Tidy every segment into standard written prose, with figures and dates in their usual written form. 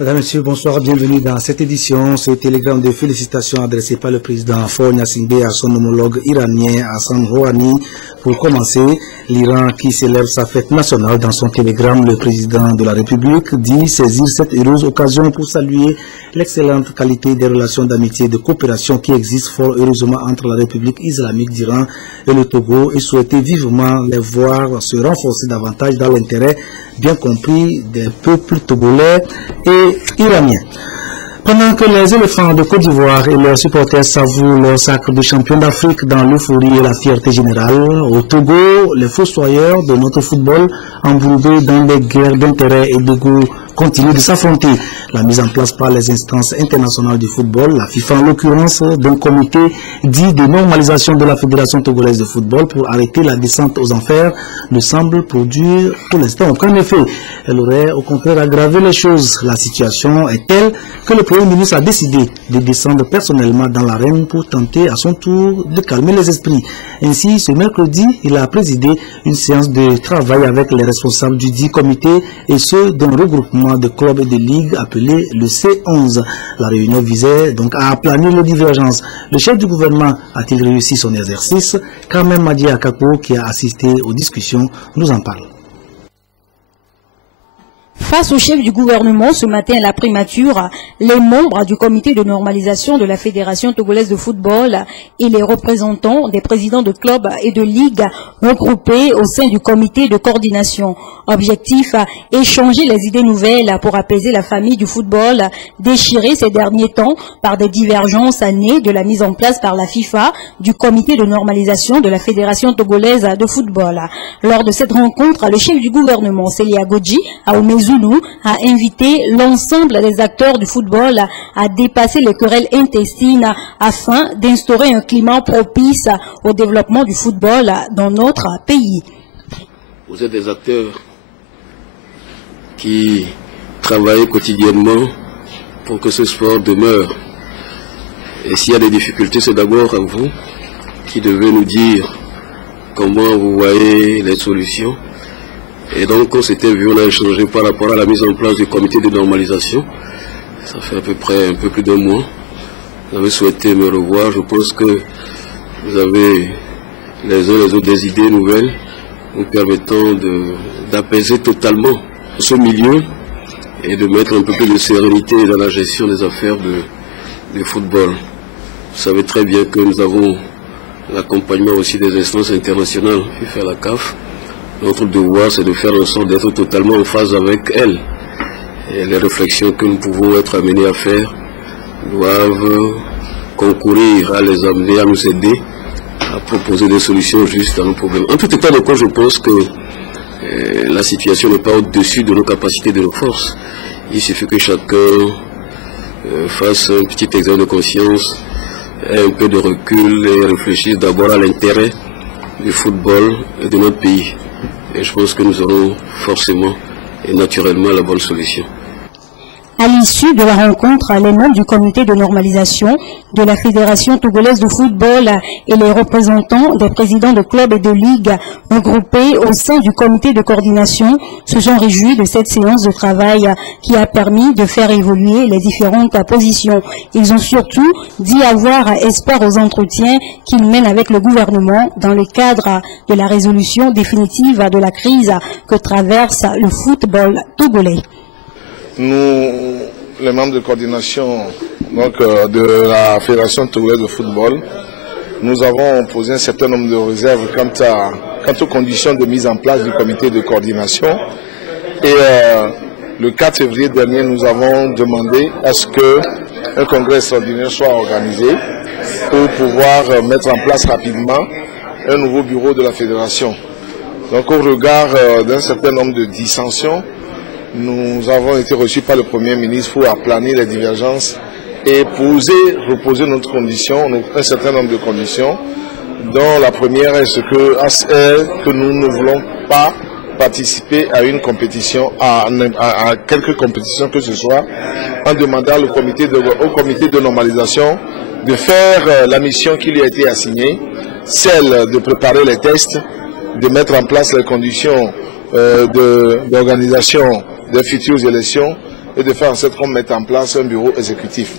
Mesdames, Messieurs, bonsoir, bienvenue dans cette édition. Ce télégramme de félicitations adressé par le président Faure Gnassingbé à son homologue iranien Hassan Rouhani. Pour commencer, l'Iran qui célèbre sa fête nationale, dans son télégramme, le président de la République dit saisir cette heureuse occasion pour saluer l'excellente qualité des relations d'amitié et de coopération qui existent fort heureusement entre la République islamique d'Iran et le Togo et souhaiter vivement les voir se renforcer davantage dans l'intérêt bien compris des peuples togolais et iraniens. Pendant que les éléphants de Côte d'Ivoire et leurs supporters savourent leur sacre de champion d'Afrique dans l'euphorie et la fierté générale, au Togo, les fossoyeurs de notre football, embourbés dans des guerres d'intérêt et d'ego, continuent de s'affronter. La mise en place par les instances internationales du football, la FIFA en l'occurrence, d'un comité dit de normalisation de la Fédération togolaise de football pour arrêter la descente aux enfers, ne semble produire pour l'instant aucun effet. Elle aurait au contraire aggravé les choses. La situation est telle que le Premier ministre a décidé de descendre personnellement dans l'arène pour tenter à son tour de calmer les esprits. Ainsi, ce mercredi, il a présidé une séance de travail avec les responsables du dit comité et ceux d'un regroupement de clubs et de ligues appelé le C11. La réunion visait donc à aplanir les divergences. Le chef du gouvernement a-t-il réussi son exercice? Quand même Madi Akako, qui a assisté aux discussions, nous en parle. Face au chef du gouvernement, ce matin à la primature, les membres du comité de normalisation de la Fédération togolaise de football et les représentants des présidents de clubs et de ligues regroupés au sein du comité de coordination. Objectif, échanger les idées nouvelles pour apaiser la famille du football, déchirée ces derniers temps par des divergences nées de la mise en place par la FIFA du comité de normalisation de la Fédération togolaise de football. Lors de cette rencontre, le chef du gouvernement, Célia Godji, a invité l'ensemble des acteurs du football à dépasser les querelles intestines afin d'instaurer un climat propice au développement du football dans notre pays. Vous êtes des acteurs qui travaillent quotidiennement pour que ce sport demeure. Et s'il y a des difficultés, c'est d'abord à vous qui devez nous dire comment vous voyez les solutions. Et donc, on s'était vu, on a échangé par rapport à la mise en place du comité de normalisation. Ça fait à peu près un peu plus d'un mois. Vous avez souhaité me revoir. Je pense que vous avez les uns les autres des idées nouvelles nous permettant d'apaiser totalement ce milieu et de mettre un peu plus de sérénité dans la gestion des affaires de football. Vous savez très bien que nous avons l'accompagnement aussi des instances internationales, FIFA et la CAF. Notre devoir, c'est de faire en sorte d'être totalement en phase avec elles. Et les réflexions que nous pouvons être amenés à faire doivent concourir à les amener, à nous aider, à proposer des solutions justes à nos problèmes. En tout état de cause, je pense que la situation n'est pas au-dessus de nos capacités, de nos forces. Il suffit que chacun fasse un petit examen de conscience, ait un peu de recul et réfléchisse d'abord à l'intérêt du football et de notre pays. Et je pense que nous aurons forcément et naturellement la bonne solution. À l'issue de la rencontre, les membres du comité de normalisation de la Fédération togolaise de football et les représentants des présidents de clubs et de ligues regroupés au sein du comité de coordination se sont réjouis de cette séance de travail qui a permis de faire évoluer les différentes positions. Ils ont surtout dit avoir espoir aux entretiens qu'ils mènent avec le gouvernement dans le cadre de la résolution définitive de la crise que traverse le football togolais. Nous, les membres de coordination de la Fédération togolaise de football, nous avons posé un certain nombre de réserves quant aux conditions de mise en place du comité de coordination. Et le 4 février dernier, nous avons demandé à ce qu'un congrès extraordinaire soit organisé pour pouvoir mettre en place rapidement un nouveau bureau de la fédération. Donc au regard d'un certain nombre de dissensions, nous avons été reçus par le Premier ministre pour aplanir les divergences et reposer notre condition, un certain nombre de conditions, dont la première est que nous ne voulons pas participer à une compétition, à quelque compétition que ce soit, en demandant au comité de normalisation de faire la mission qui lui a été assignée, celle de préparer les tests, de mettre en place les conditions d'organisation des futures élections et de faire en sorte qu'on mette en place un bureau exécutif.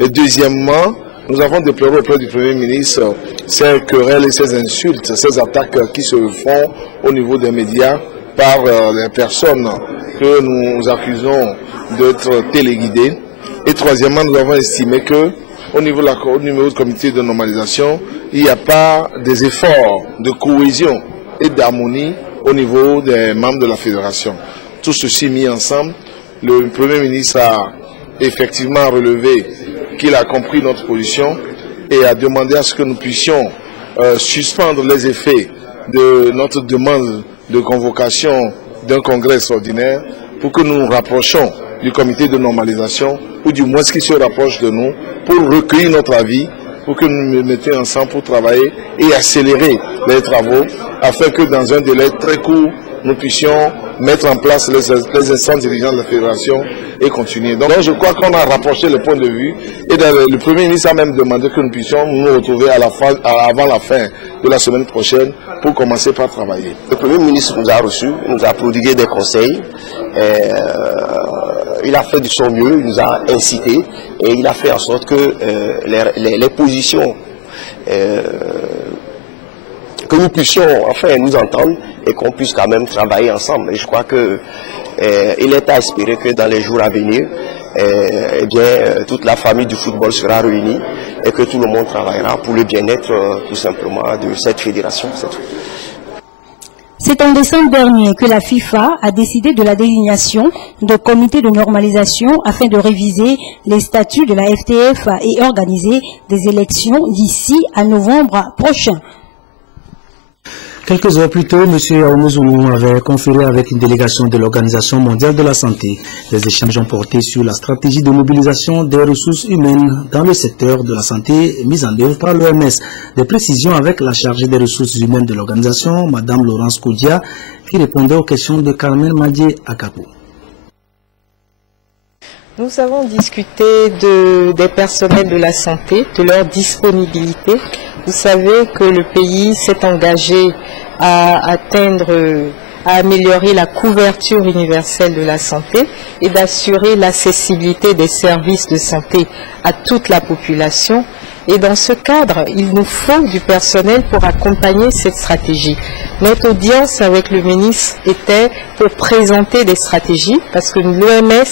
Et deuxièmement, nous avons déploré auprès du Premier ministre ces querelles et ces insultes, ces attaques qui se font au niveau des médias par les personnes que nous accusons d'être téléguidées. Et troisièmement, nous avons estimé que au niveau du comité de normalisation, il n'y a pas des efforts de cohésion et d'harmonie au niveau des membres de la fédération. Tout ceci mis ensemble, le Premier ministre a effectivement relevé qu'il a compris notre position et a demandé à ce que nous puissions suspendre les effets de notre demande de convocation d'un congrès extraordinaire pour que nous nous rapprochions du comité de normalisation, ou du moins ce qui se rapproche de nous, pour recueillir notre avis, pour que nous nous mettions ensemble pour travailler et accélérer les travaux, afin que dans un délai très court, nous puissions mettre en place les instances dirigeantes de la fédération et continuer. Donc je crois qu'on a rapproché le point de vue et le Premier ministre a même demandé que nous puissions nous retrouver avant la fin de la semaine prochaine pour commencer par travailler. Le Premier ministre nous a reçus, nous a prodigué des conseils. Il a fait de son mieux, il nous a incité et il a fait en sorte que les positions que nous puissions enfin nous entendre et qu'on puisse quand même travailler ensemble. Et je crois que il est à espérer que dans les jours à venir, eh bien, toute la famille du football sera réunie et que tout le monde travaillera pour le bien-être tout simplement de cette fédération. C'est en décembre dernier que la FIFA a décidé de la désignation de comité de normalisation afin de réviser les statuts de la FTF et organiser des élections d'ici à novembre prochain. Quelques heures plus tôt, M. Aoumouzou avait conféré avec une délégation de l'Organisation mondiale de la santé. Les échanges ont porté sur la stratégie de mobilisation des ressources humaines dans le secteur de la santé mise en œuvre par l'OMS. Des précisions avec la chargée des ressources humaines de l'organisation, Mme Laurence Koudia, qui répondait aux questions de Carmen Madje Akapo. Nous avons discuté des personnels de la santé, de leur disponibilité. Vous savez que le pays s'est engagé à améliorer la couverture universelle de la santé et d'assurer l'accessibilité des services de santé à toute la population. Et dans ce cadre, il nous faut du personnel pour accompagner cette stratégie. Notre audience avec le ministre était pour présenter des stratégies, parce que l'OMS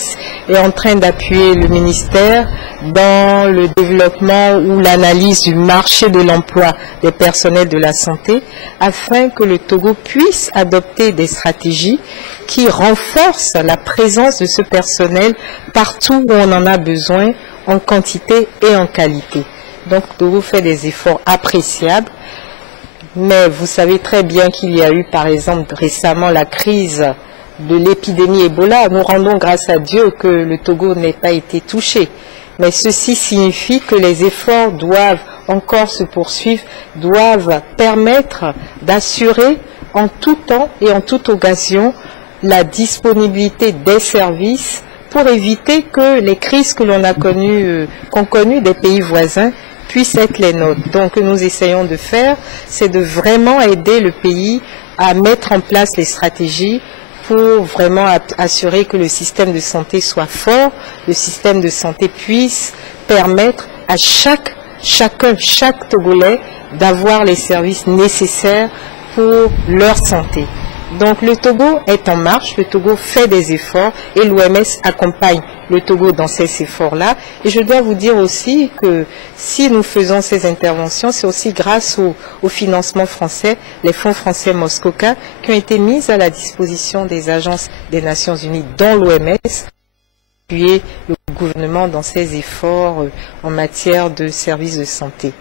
est en train d'appuyer le ministère dans le développement ou l'analyse du marché de l'emploi des personnels de la santé, afin que le Togo puisse adopter des stratégies qui renforcent la présence de ce personnel partout où on en a besoin, en quantité et en qualité. Donc, Togo fait des efforts appréciables, mais vous savez très bien qu'il y a eu, par exemple, récemment la crise de l'épidémie Ebola. Nous rendons grâce à Dieu que le Togo n'ait pas été touché. Mais ceci signifie que les efforts doivent encore se poursuivre, doivent permettre d'assurer en tout temps et en toute occasion la disponibilité des services pour éviter que les crises que l'on a qu'ont connues des pays voisins puissent être les nôtres. Donc, ce que nous essayons de faire, c'est de vraiment aider le pays à mettre en place les stratégies pour vraiment assurer que le système de santé soit fort, le système de santé puisse permettre à chaque Togolais d'avoir les services nécessaires pour leur santé. Donc le Togo est en marche, le Togo fait des efforts et l'OMS accompagne le Togo dans ces efforts-là. Et je dois vous dire aussi que si nous faisons ces interventions, c'est aussi grâce au financement français, les fonds français Moscoka, qui ont été mis à la disposition des agences des Nations Unies, dont l'OMS, pour appuyer le gouvernement dans ses efforts en matière de services de santé.